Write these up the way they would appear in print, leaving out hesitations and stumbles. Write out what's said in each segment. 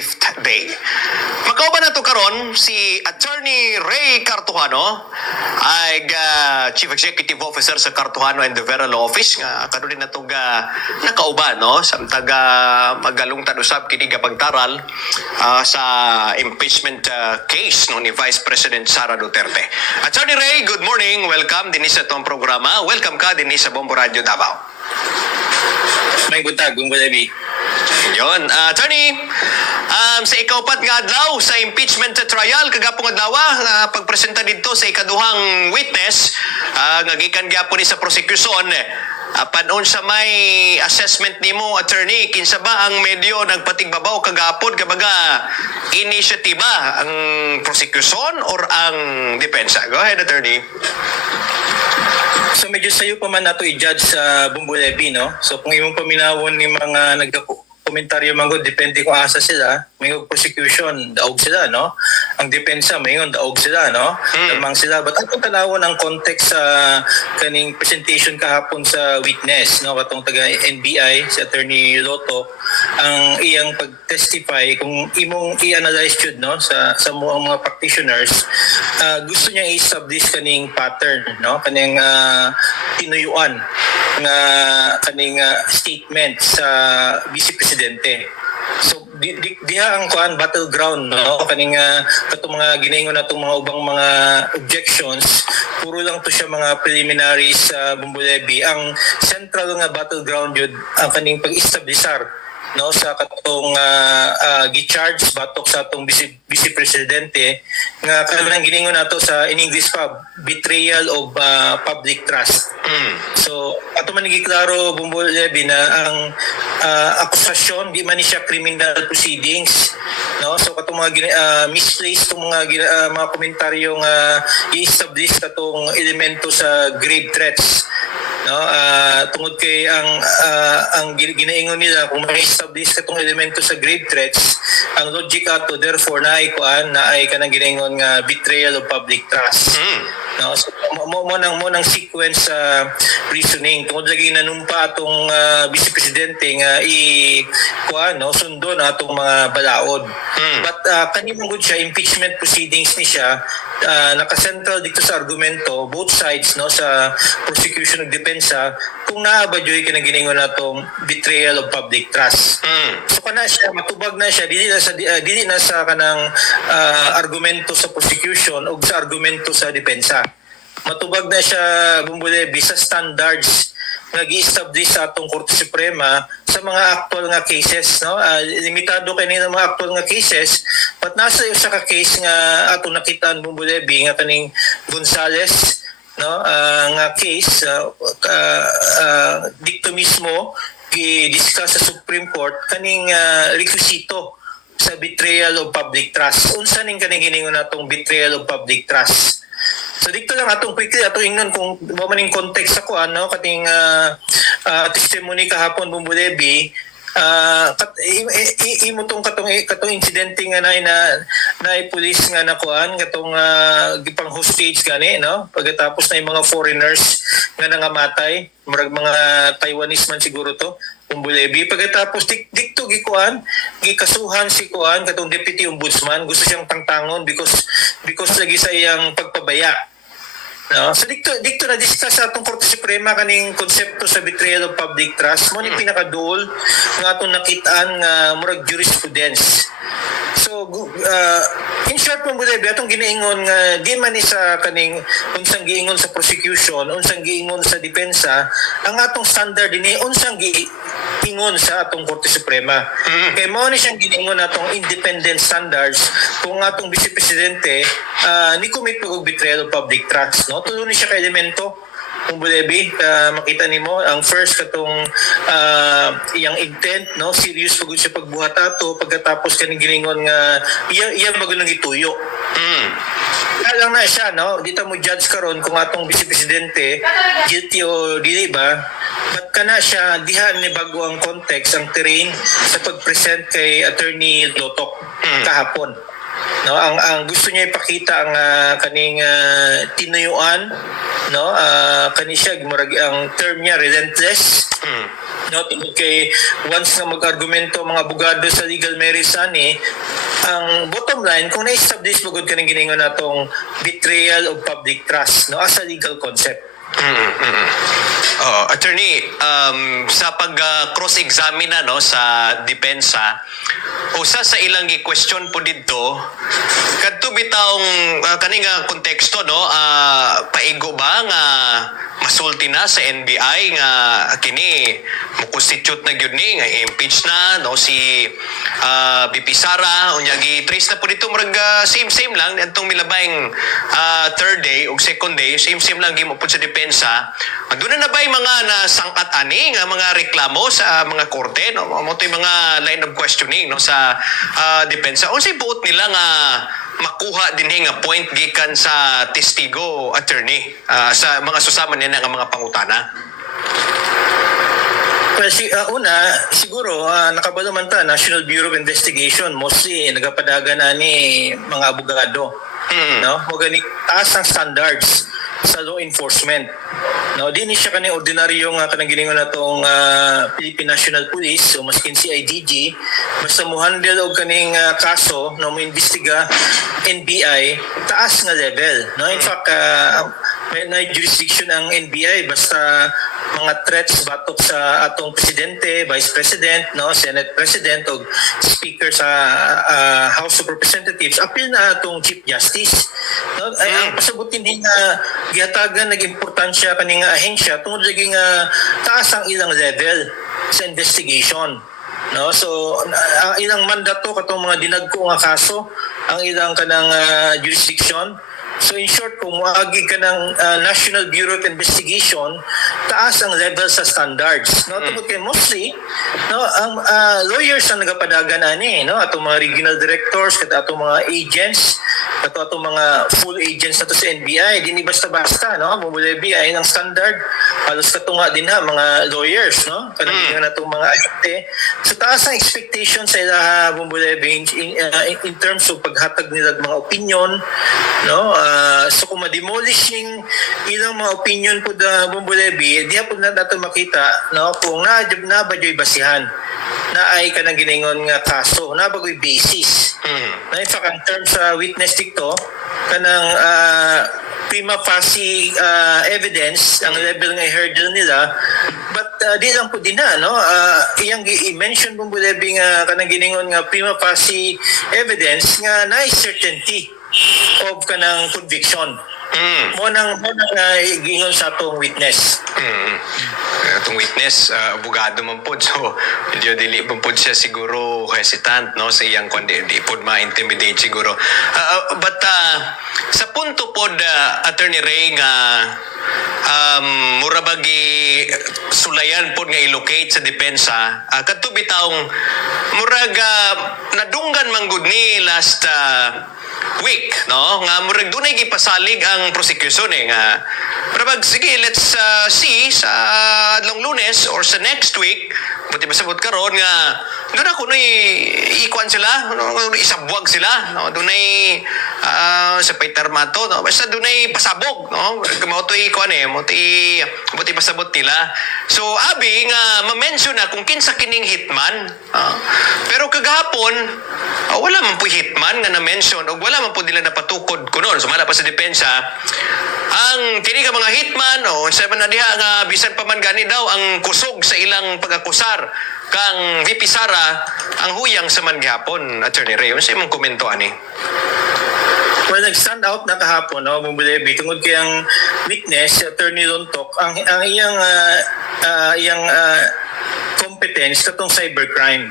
5th day. Magkauban na to karon si Attorney Ray Cartuhano ay Chief Executive Officer sa Cartuhano and the Vera Law Office nga kanunin na to nakauban no samtag magalungtad usab kini pagtaral sa impeachment case no ni Vice President Sara Duterte. Attorney Ray, good morning. Welcome din sa tong programa. Welcome ka din sa Bombo Radio Davao. May buntag, Gumbo Levi. Yon, attorney, sa ikaupat nga adlaw sa impeachment trial kagapong adlaw pagpresenta dito sa ikaduhang witness nga gikan gyapon ni sa prosecution. Panon sa may assessment nimo, attorney, kinsa ba ang medyo nagpatigbabaw kagapon kabaga inisyatiba ang prosecution or ang depensa? Go ahead, attorney. So medyo sayo pa man nato i-judge sa Bombo Levi, no? So kung imong paminawon ni mga nagkomentaryo manggod, depende kung asa sila, may prosecution, daog sila, no? Ang depensa, mayon daog sila, no? Lamang sila. But atong tanawon ang context sa kaning presentation kahapon sa witness, no? Katong taga NBI, si Attorney Lotto, ang iyang pag-testify, kung imong i-analyze yun, no? Sa mga practitioners, gusto niya i-establish kaning pattern, no? Kaning tinuyuan nga kaning statement sa Vice Presidente. So diha ang kuan battleground, no? Kaning katong mga ginaingon natong mga ubang mga objections, puro lang to siya mga preliminaries sa Bombo Levi. Ang central nga battleground yun ang kaning pag-establishar, no, sa katong gi-charge batok sa atong vice presidente nga kanang giningon nato sa in English pa betrayal of public trust. So ato man giklaro, Bombo Levi, na ang akusasyon di man ni siya criminal proceedings, no? So katong mga misplaced tong mga komentaryong i-establish katong elemento sa grave threats, no? Tungod kay ang ginaingon nila kung ma-establish katong elemento sa grave threats, ang logic ato therefore na ay kanang ginaingon nga betrayal of public trust. No, so mo nang sequence sa reasoning tungod lagi nanumpa atong vice presidente nga sundo na atong mga balaod. But kanimo gud siya impeachment proceedings ni siya, naka-central dito sa argumento both sides, no, sa prosecution ug depensa, kung naa ba joy kanang giningon natong betrayal of public trust. So kana siya matubag na siya dili na sa kanang argumento sa prosecution ug sa argumento sa depensa. Matubag na siya, Bombo Levi, sa standards nga gi-establish sa atong Korte Suprema sa mga actual nga cases, no? Limitado kay nila mga actual nga cases, but nasa usa ka case nga atong nakitaan, Bombo Levi, nga kaning Gonzales, no, nga case dikto mismo gi-discuss sa Supreme Court kaning requisito sa betrayal of public trust. Unsa ning kaning giningon natong betrayal of public trust? So dito lang atong quickly atong ingnon kung mo man ning context ako kating testimony kahapon, Bombo Levi, imo tong katong insidente nga na police nga nakuan katong gipang hostage gani, no, pagkatapos na yung mga foreigners nga nangamatay, murag mga Taiwanese man siguro to, Bombo Levi. Pagkatapos dikto gikasuhan si kuan katong deputy ombudsman, gusto siyang tangtangon because lagi sa iyang pagpabaya. No, so dikto na discuss sa atong Korte Suprema kaning konsepto sa betrayal of public trust. Mo ni pinakaduol nga atong nakitaan nga murag jurisprudence. So in short, Bombo Levi, atong ginaingon nga di man ni sa kaning unsang giingon sa prosecution, unsang giingon sa depensa, ang atong standard dinhi unsang giingon sa atong Korte Suprema. Kay mo ni siyang giningon atong independent standards kung atong Vice Presidente ni commit og betrayal of public trust, no? Tulo ni siya ka elemento, Bombo Levi, makita nimo ang first katong iyang intent, no, serious pagud siya pagbuhat ato, pagkatapos kaning giningon nga iya magulong ituyo. Lang na siya, no, dito mo judge karon kung atong Vice Presidente guilty o dili ba, but kana siya diha ni bago ang context, ang terrain sa pag-present kay Attorney Lotok kahapon. no, ang gusto niya ipakita ang kaning tinuyuan, no, kani siya murag ang term niya relentless. No, tungkol kay once na mag-argumento ang mga abogado sa legal merits ani, ang bottom line kung na-establish bugod kaning giningon natong betrayal of public trust, no, as a legal concept. Attorney, sa pag-cross-examine na no, sa depensa, usa sa ilang i-question po dito, kadto bitawng kaning konteksto no, paigo ba nga masulti na sa NBI nga kini mo-constitute na gyud ni nga impeach na no si BP Sara unya gi-trace na po dito murag same lang adtong milabayng third day ug second day same lang gimo pud sa depensa. Aduna na bay mga nasangkat ani nga mga reklamo sa mga korte no mo toy mga line of questioning no sa depensa. Unsay buot nila nga makuha dinhi nga point gikan sa testigo, attorney, sa mga susama niya nga mga pangutana? Well, una, siguro, nakabalo man ta, National Bureau of Investigation, mostly nagapadaga na ni mga abogado. No? Magani, taas ang standards sa law enforcement. No, di ni siya kaning ordinaryong kanang giningon natong Philippine National Police o maskin CIDG basta mo handle og kaning kaso no mo imbestiga NBI taas nga level no in fact may jurisdiction ang NBI basta mga threats batok sa atong presidente, vice president, no, Senate president o speaker sa House of Representatives appeal na atong Chief Justice. No, ay ang pasabutin din na gihatagan nag-importansya kaning ahensya tungod lagi nga taas ang ilang level sa investigation. No, so ang ilang mandato katong mga dinagko nga kaso, ang ilang kanang jurisdiction. So in short, kung muagi ka ng National Bureau of Investigation, taas ang level sa standards. No, tungkol kay mostly, no, ang lawyers ang nagapadagan ani, no, atong mga regional directors, atong mga agents, atong mga full agents na to sa NBI, di ni basta-basta, no, bumulebi ay ng standard. Halos katunga din ha mga lawyers, no, kanang natong mga agente. So taas ang expectation sa ila bumulebi in terms of paghatag nila mga opinion, no. So kung ma-demolish ning ilang mga opinion po da Bumbulebi, di po na nato makita no kung na ba joy basihan na ay kanang giningon nga kaso na bagoy basis. Na in fact, ang terms sa witness dito kanang prima facie evidence ang level nga hurdle nila but di lang po din na no iyang i-mention Bumbulebi nga kanang giningon nga prima facie evidence nga na certainty of kanang conviction. Mo nang gingon sa atong witness. Atong witness, abogado man pod, so medyo dili man pod siya siguro hesitant no sa iyang kundi di pod ma-intimidate siguro. But sa punto pod Attorney Ray nga mura bagi sulayan pod nga i-locate sa depensa kadto bitawng murag nadunggan man gud ni last week no nga murag dunay gipasalig ang prosecution nga murag sige let's see sa adlong Lunes or sa next week buti masabot karon nga doon ako no ikuan sila no, isabwag sila no dunay sa Peter Mato no basta dunay pasabog no mo to ikuan mo to buti pasabot nila so abi nga ma-mention na kung kinsa kining hitman pero kagahapon wala man po hitman nga na-mention o wala man po nila napatukod kunon sumala pa sa depensa ang kini ka mga hitman o sa man diha nga bisan pa man gani daw ang kusog sa ilang pag-akusar kang VP Sara ang huyang sa man gihapon Attorney Ray unsa imong komento ani? Well, nag-stand out na kahapon, no, Bumbulebi, tungkol kay ang witness, si Attorney Lontok, ang iyang competence katong cybercrime,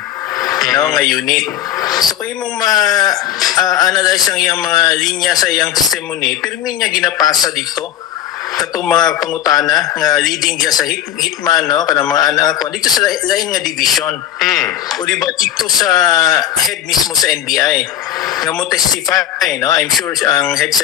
no, nga unit. So kung imong ma-analyze ang iyang mga linya sa iyang testimony, pirmi niya ginapasa dito katong mga pangutana nga leading diya sa hitman no kanang mga anak ko dito sa lain nga division. O di ba dito sa head mismo sa NBI nga mo testify no I'm sure ang head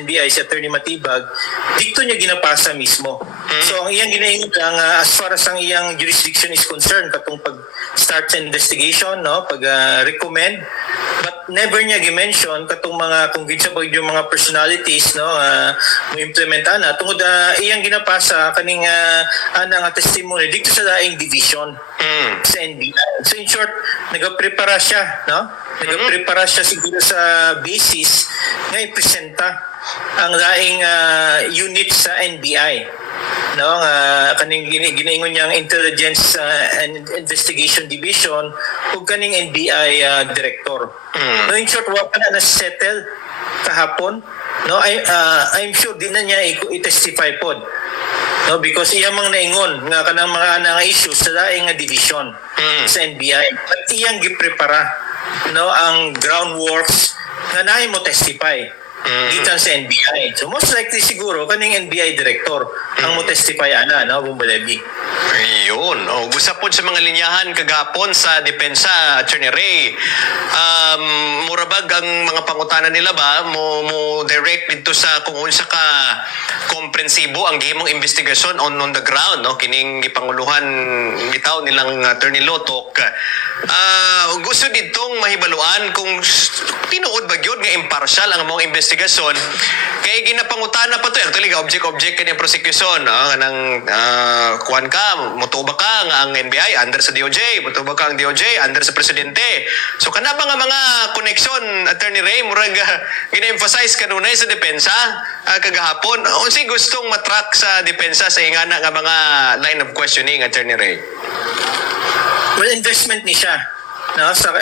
NBI si Attorney Matibag dito niya ginapasa mismo. So ang iyang ginaingon lang as far as ang iyang jurisdiction is concerned katong pag start sa investigation no pag recommend but never niya gi-mention katong mga kung ginsa ba yung mga personalities no mo implementa na tungod iyang ginapasa kaning ana nga testimony dito sa daing division sa NBI. So in short, nagaprepara siya, no? Nagaprepara siya siguro sa basis nga ipresenta ang daing unit sa NBI. No, kaning ginaingon niyang Intelligence and Investigation Division ug kaning NBI director. No, in short, wa pa na settle kahapon. No, I'm sure din na niya i-testify pod. No, because iyang mang naingon nga kanang mga issues sa daing nga division sa NBI. At iyang giprepara no ang groundworks nga naay mo testify gikan sa NBI. So most likely siguro kaning NBI director ang mo testify ana no Bumbulebi. Ayun. O, gusto po sa mga linyahan kagapon sa depensa, Attorney Ray. Murabag ang mga pangutana nila ba mo direct dito sa kung unsa ka komprensibo ang gihimong investigasyon on the ground, no? Kining gipanguluhan bitaw nilang Attorney Lotok. Gusto ditong mahibaluan kung tinuod ba gyud nga impartial ang mga investigasyon kay ginapangutana pa to actually object kani prosecution kanang kuan ka motuba ka nga ang NBI under sa DOJ motuba ka ang DOJ under sa presidente. So kana ba nga mga connection, Attorney Ray, murag gina-emphasize kanunay sa depensa kagahapon unsi gustong matrack sa depensa sa ingana nga mga line of questioning, Attorney Ray? Well, investment ni siya no sa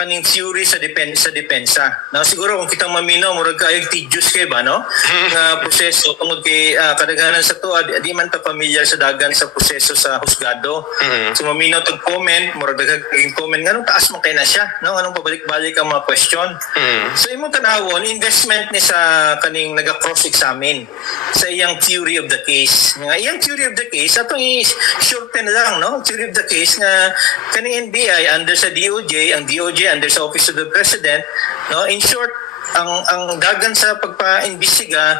kaning theory sa depensa no siguro kung kitang maminaw murag kayo tedious kay ba no nga proseso tungod kay kadaghanan sa to di man ta familiar sa dagan sa proseso sa husgado. So maminaw tag comment murag daghang comment nganong taas man kay na siya no anong pabalik-balik ang mga question. So imong tan-awon investment ni sa kaning naga-cross examine sa iyang theory of the case nga iyang theory of the case atong i-shorten lang no theory of the case nga kaning NBI under sa DOJ, ang DOJ under sa Office of the President, no? In short, ang dagan sa pagpa-imbestiga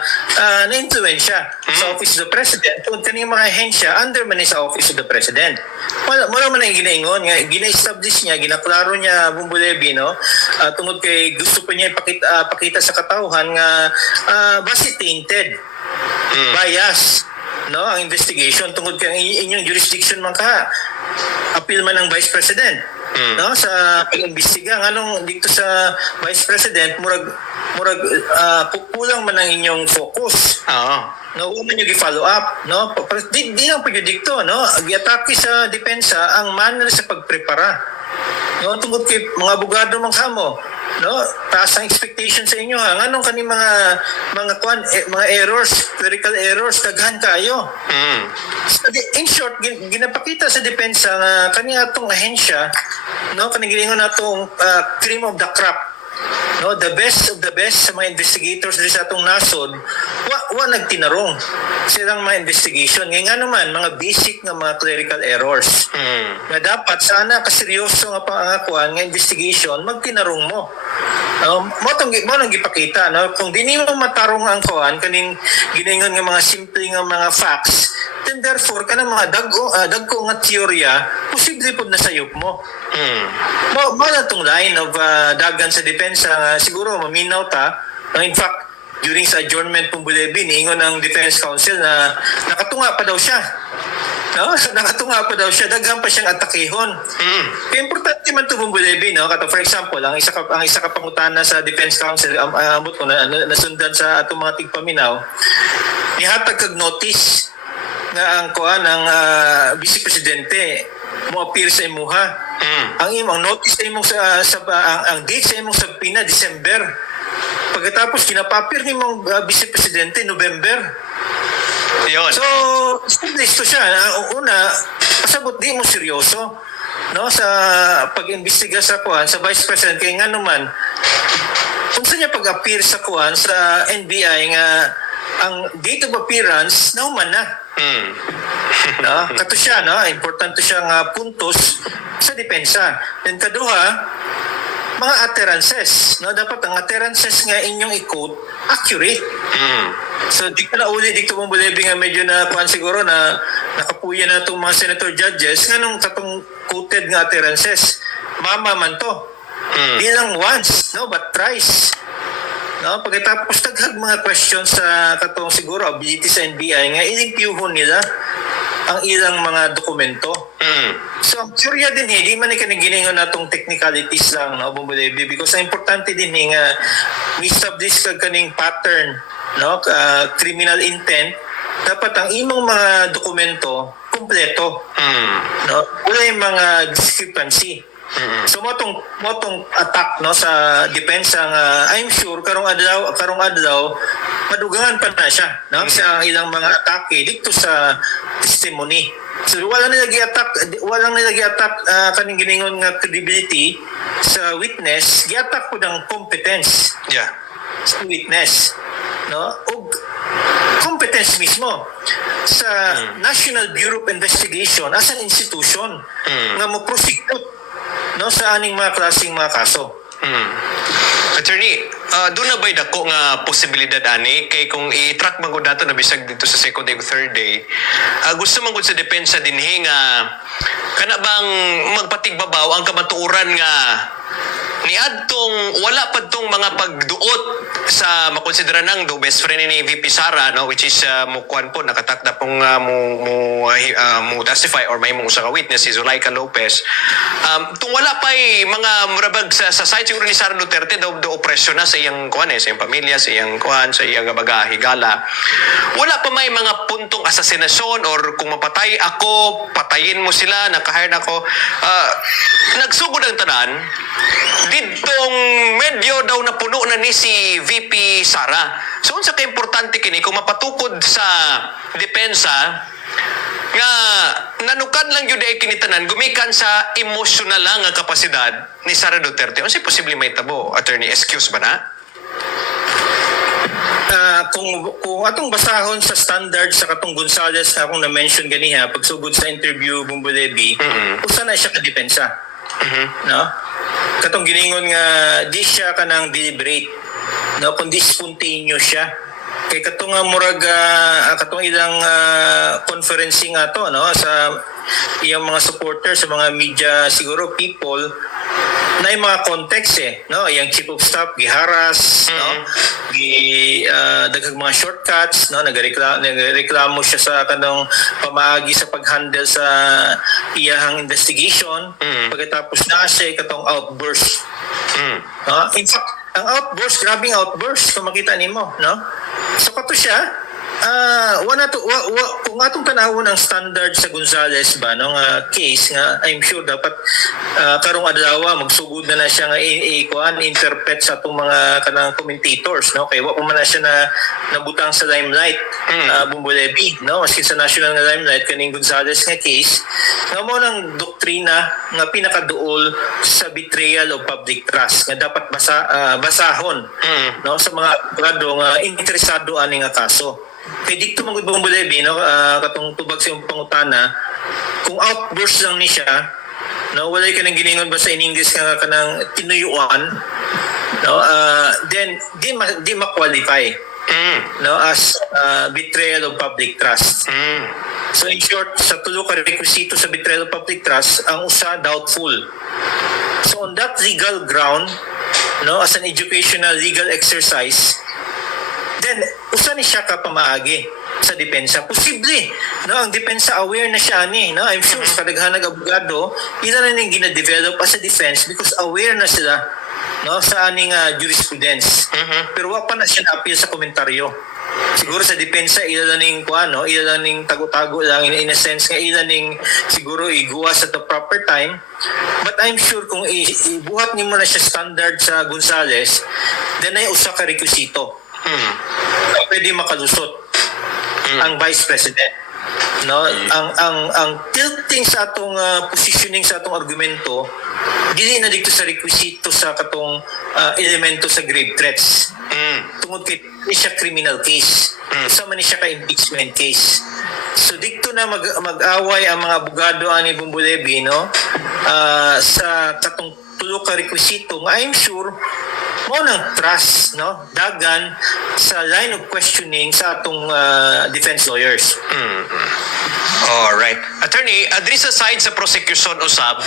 na-influensya sa Office of the President tungod kaning mga ahensya under man sa Office of the President. Wala man ang ginaingon, gina-establish niya, ginaklaro niya Bumbulebi, no? Tungod kay gusto pa niya ipakita sa katauhan nga basi tainted, bias, no? Ang investigation tungod kay inyong jurisdiction man ka appeal man ng Vice President. No sa pag-imbestiga nganong dito sa Vice President murag kukulang man ang inyong focus. No una niyo gi-follow up no di lang pud dikto no gi-atake sa depensa ang manner sa pagprepara. No tungod kay mga abogado man kamo no taas ang expectation sa inyo ha nganong kani mga errors, clerical errors daghan kayo. In short ginapakita sa depensa nga kani atong ahensya no kani giningon natong cream of the crop no the best of the best sa mga investigators diri sa atong nasod wa nagtinarong silang mga investigation nga naman mga basic nga mga clerical errors nga dapat sana kaseryoso nga pangakuan nga investigation magtinarong mo mo nang gipakita no kung dili mo matarong ang kuan kaning giningon nga mga simple nga mga facts then therefore kanang mga dagko nga teorya posible pud nasayop mo. Mo na tong line of dagan sa depensa siguro maminaw ta. In fact, during sa adjournment Bumbulebi niingon ang Defense Counsel na nakatunga pa daw siya. No, nakatunga pa daw siya, daghan pa siyang atakehon. Kaya importante man to Bumbulebi, no? Kato for example, ang isa ka pangutana sa Defense Counsel amot ko na nasundan sa atong mga tigpaminaw. Nihatag kag notice nga ang kuan ang Vice Presidente mo appear sa imuha. Ang imong notice sa imong ang date sa imong subpoena December. Pagkatapos kinapapir ni mong Vice Presidente November. Yun. So, established to siya. Una, pasabot di mo seryoso no sa pag-imbestiga sa kuan sa Vice President kay nga naman kung saan niya pag-appear sa kuan sa NBI nga ang date of appearance nauman na. No? Kato siya, no? Importante siya nga puntos sa depensa. Then kaduha, mga utterances. No? Dapat ang utterances nga inyong i-quote accurate. So, di ko na uli, di ko Bumbulebi nga medyo na kuhan siguro na nakapuya na itong mga senator judges nga nung katong quoted nga utterances. Mama man to. Di lang once, no, but thrice. No, pagkatapos daghang mga questions sa katong siguro ability sa NBI nga ilimpyuhon nila ang ilang mga dokumento. So, ang surya din di man ka giningon natong technicalities lang, no, Bumbulebi, because ang importante din nga we establish kag kaning pattern, no, criminal intent, dapat ang imong mga dokumento kumpleto. No, wala yung mga discrepancy. So motong attack, no, sa depensa nga I'm sure karong adlaw madugangan pa na siya, no, sa ilang mga atake dito sa testimony. So walang nila gi-attack kaning giningon nga credibility sa witness, gi-attack po ng competence. Yeah. Sa witness, no, o competence mismo sa National Bureau of Investigation as an institution nga mo prosecute, no, sa aning mga klaseng mga kaso. Attorney, doon na ba'y dako nga posibilidad ani kay kung i-track man gud nato na bisag dito sa second day o third day, gusto man gud sa depensa dinhi nga kana bang magpatigbabaw ang kamatuoran nga niadtong wala pa tong mga pagduot sa makonsidera nang do best friend ni VP Sara, no, which is mukuan po nakatakda pong mo testify or may mong usa ka witness si Zulaika Lopez, tung wala pa mga murabag sa side siguro ni Sara Duterte do opresyon na sa iyang kuan sa iyang pamilya, sa iyang kuan, sa iyang higala, wala pa may mga puntong asasinasyon or kung mapatay ako patayin mo sila, nakahire na ako, nagsugod ang tanan didtong medyo daw na puno na ni si VP Sara. So unsa ka importante kini kung mapatukod sa depensa nga nanukan lang yun ay kinitanan gumikan sa emotional lang nga kapasidad ni Sara Duterte. Unsa posible may tabo, attorney? Excuse ba na? Kung atong basahon sa standard sa katong Gonzales na akong na-mention ganiha pagsugod sa interview Bumbulebi, usa na siya ka depensa. No? Katong giningon nga di siya kanang deliberate, no, kundi spontaneous siya. Kay katong murag katong ilang conferencing ato, no, sa iyang mga supporters, sa mga media siguro people na yung mga context no, yung chief of staff giharas, no, daghang mga shortcuts, no, nagreklamo siya sa kanang pamaagi sa paghandle sa iyahang investigation. Pagkatapos na siya katong outburst. No? In fact, ang outburst, grabing outburst kung makita nimo, no? So kato siya, kung atong tanawon ang standard sa Gonzales ba no nga case nga I'm sure dapat karong adlaw magsugod na siya nga interpret sa atong mga kanang commentators, no, kay wa pa man na siya na nabutang sa limelight. Bumbulebi, no, maski sa national nga limelight kaning Gonzales nga case nga mo nang doktrina nga pinakaduol sa betrayal of public trust nga dapat basahon no sa mga abogado nga interesado ani nga kaso. Kay dito magud Bumbulebi, no, katong tubag sa iyong pangutana, kung outburst lang ni siya, no, walay ka nang giningon ba sa in English nga kanang tinuyuan, no, then di ma-qualify, no, as betrayal of public trust. So in short, sa tulo ka requisito sa betrayal of public trust, ang usa doubtful. So on that legal ground, no, as an educational legal exercise, then usa ni siya ka pamaagi sa depensa. Posible, no, ang depensa aware na siya ni, no, I'm sure sa kadaghanang abogado ila na ning gina-develop as a defense because aware na sila, no, sa aning jurisprudence. Pero wa pa na siya na-appeal sa komentaryo. Siguro sa depensa ila ning kuano, ila ning tago-tago lang in a sense nga ila ning siguro iguwas at the proper time. But I'm sure kung ibuhat nimo na siya standard sa Gonzales, then ay usa ka requisito. Pwede makalusot ang Vice President, no, ang tilting sa atong positioning sa atong argumento dili na dito sa requisito sa katong elemento sa grave threats. Tungod kay siya criminal case, sama ni siya ka impeachment case. So dito na mag-away ang mga abogado ani Bumbulebi, no, sa katong tulo ka requisito nga I'm sure mo ng trust, no, dagan sa line of questioning sa atong defense lawyers. Alright. Attorney, diri sa side sa prosecution usab,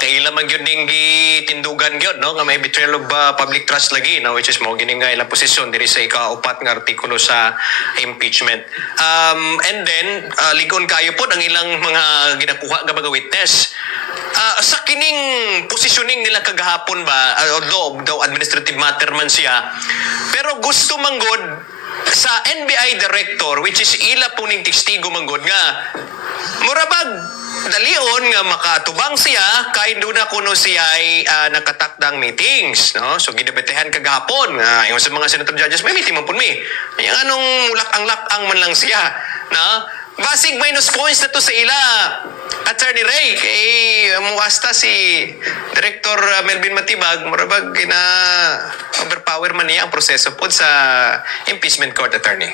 kaila man gyud ning gitindugan gyud no nga may betrayal of public trust lagi no, which is mo gining nga ilang posisyon diri sa ika-upat nga artikulo sa impeachment. And then ligon kayo po ang ilang mga ginakuha nga mga witness. Sa kining positioning nila kagahapon ba, although administrative matter man siya, pero gusto manggod sa NBI director, which is ila po ning testigo manggod nga murabag dalion nga makatubang siya kay do na kuno siya ay nakatakdang meetings, no? So gidebatehan kagahapon nga yung sa mga senator judges may meeting man pud mi. Yung anong lakang-lakang man lang siya, no? Basig minus points na to sa ila. Attorney Ray, kay muasta si Director Melvin Matibag, murabag na overpower man niya ang proseso po sa impeachment court, attorney.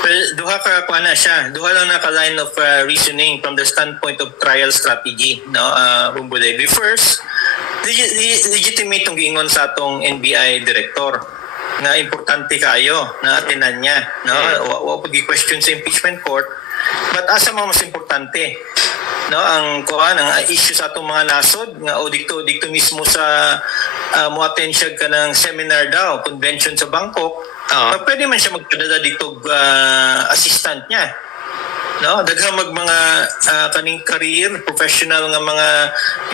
Well, duha ka kuana siya. Duha lang naka line of reasoning from the standpoint of trial strategy, no, Bumbulebi. First, legitimate tong giingon sa atong NBI director na importante kayo na atinan niya, no. Wa pud gi-question sa impeachment court, but asa mo mas importante, no, ang issue sa atong mga nasod nga o dikto mismo sa mo-attend siya ka ng seminar daw, convention sa Bangkok. Pwede man siya magpadala dito assistant niya, no, daghang mga kaning career professional nga mga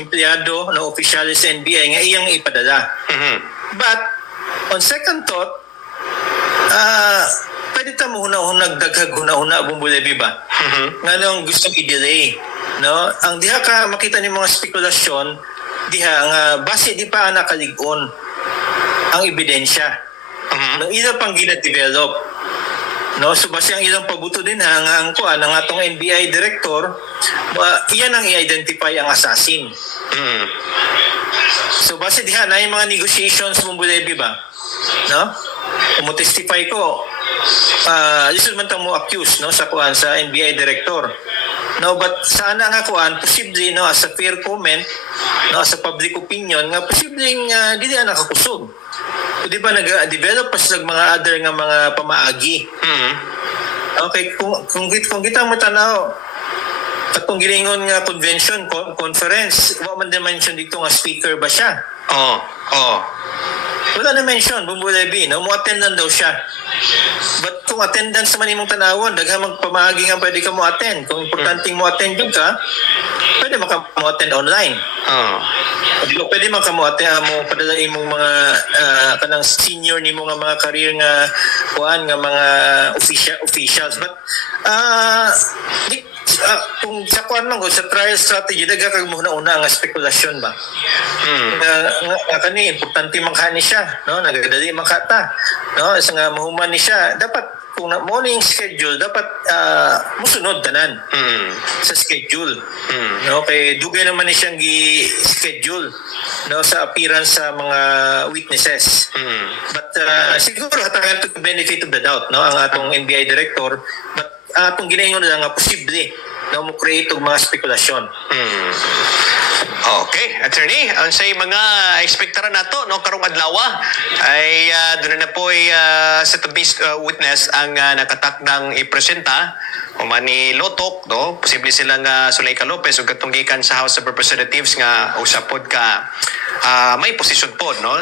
empleyado no opisyalis sa NBI nga iyang ipadala. But on second thought, pwede ta mo hunahunag daghag hunahuna Bumbulebi ba? Nga nung gustong i-delay, no, ang diha ka makita ni mga spekulasyon diha nga base di pa nakalig-on ang ebidensya. No, ila pang gina-develop, no, so base ang ilang pabuto din ang kuan ang atong NBI director, iyan ang i-identify ang assassin. So base diha na yung mga negotiations Bumbulebi ba, no, kung mo-testify ko lisod man tang mo accuse, no, sa kuan sa NBI director, no, but sana nga kuan posible, no, as a fair comment, no, as a public opinion nga posibleng dili na nakakusog. Di ba nag-develop pa sa mga other nga mga pamaagi. Okay, kung kita mo tanaw atong giningon nga convention conference, wa man dimension dito nga speaker ba siya? Wala na mention Bumbulebi, no, mo attend daw siya. But kung attendance man imong tanawon, daghang magpamaagi nga pwede ka mo attend. Kung importante mo attend jud ka, pwede mo attend online. Di ba pwede mo padala imong mga kanang senior nimo nga mga career nga kuan nga mga officials, but kung sa kuan man sa trial strategy daga kag una nga spekulasyon ba. Nga kani importante man kani siya, no, nagadali man kata, no, sa nga mahuman ni siya dapat kung morning schedule dapat musunod tanan sa schedule. Okay, dugay naman ni siyang gi-schedule, no, sa appearance sa mga witnesses. But siguro hatagan to the benefit of the doubt, no, ang atong NBI director, but atong ginaingon na nga posible na mo create og mga spekulasyon. Okay, attorney, ang say mga ekspektaran nato no karong adlaw ay doon na po ay set of witness ang nakatakdang ipresenta o man ni Lotok, no, posible silang Zuleika Lopez ug katong gikan sa House of Representatives nga usapod ka may posisyon pod, no,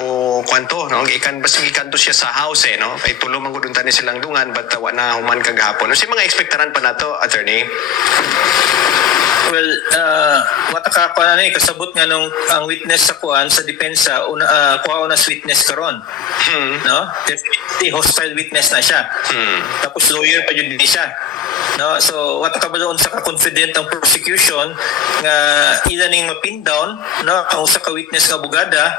o kwanto, no, gikan basta gikanto siya sa House no, kay tulo man gud ni silang dungan but wa na human kagahapon. No, si mga ekspektaran pa nato, attorney. Well, mataka ko na kasabot nga nung ang witness sa kuan sa depensa kuha na witness karon. No? Definitely hostile witness na siya. Tapos lawyer pa jud di siya. No? So what ka ba doon sa confident ang prosecution nga ila ning mapin down, no, ang usa ka witness nga abogada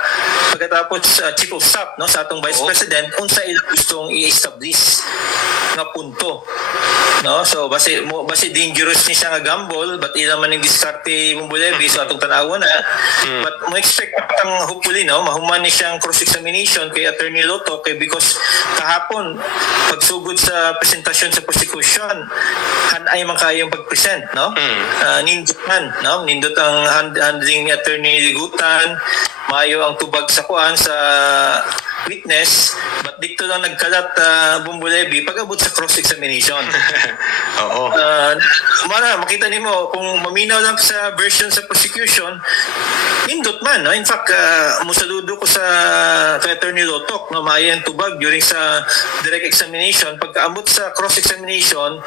pagkatapos chief of staff, no, sa atong vice president unsa ila gustong i-establish nga punto. No, so base dangerous ni siya nga gamble, but ila man ning diskarte Bumbulebi so atong tan-awon na. But mo expect ang hopefully, no, mahuman ni siyang cross examination kay Attorney Loto kay because kahapon pagsugod sa presentasyon sa prosecution hanay man kayong pag-present, no. Nindot man, no, nindot ang handling ni Attorney Ligutan, maayo ang tubag sa kuan sa witness, but dito lang nagkalat Bumbulebi pag-abot sa cross-examination. Oo. Makita nimo kung maminaw lang sa version sa prosecution, indot man, no? In fact, musaludo ko sa kay Attorney Lotok na maayo ang tubag during sa direct examination. Pagkaabot sa cross-examination,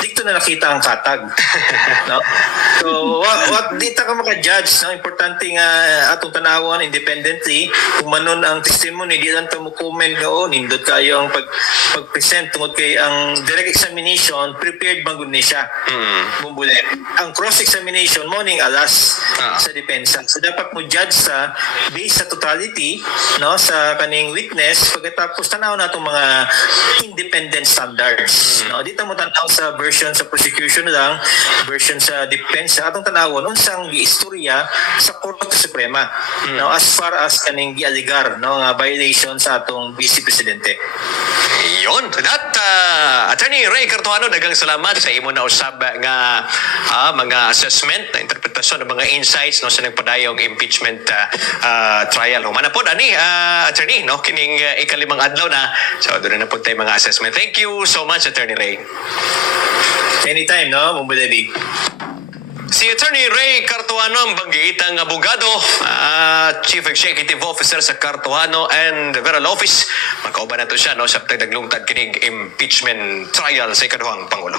dito na nakita ang katag. No? So, what dito ka maka-judge, no? Importante nga atong tanawon independently kung manon ang testimony, di lang mo comment nga nindot kayo ang pag-present tungod kay ang direct examination, prepared bang ni siya. Bumbule. Ang cross-examination, morning alas sa depensa. So, dapat mo judge sa based sa totality, no, sa kaning witness, pagkatapos tanaw na itong mga independent standards. No, dito mo tanaw sa version sa prosecution lang, version sa depensa, atong tanawon unsang giistorya sa Korte Suprema. No, as far as kaning gialigar, no, nga violation sa atong Vice Presidente. Yun. That, Attorney Ray Cartuano, dagang salamat sa imo na usab nga mga assessment na interpretasyon ng mga insights no sa nagpadayong impeachment trial. Humana po ani Attorney no kining ikalimang adlaw na. So doon na po tayo mga assessment. Thank you so much Attorney Ray. Anytime, no, Bumbulebi. Si Attorney Ray Cartuano ang banggiitang abogado, Chief Executive Officer sa Cartuano and Veral Office. Magkauban na to siya no, sa naglungtad kining impeachment trial sa ikaduhang Pangulo.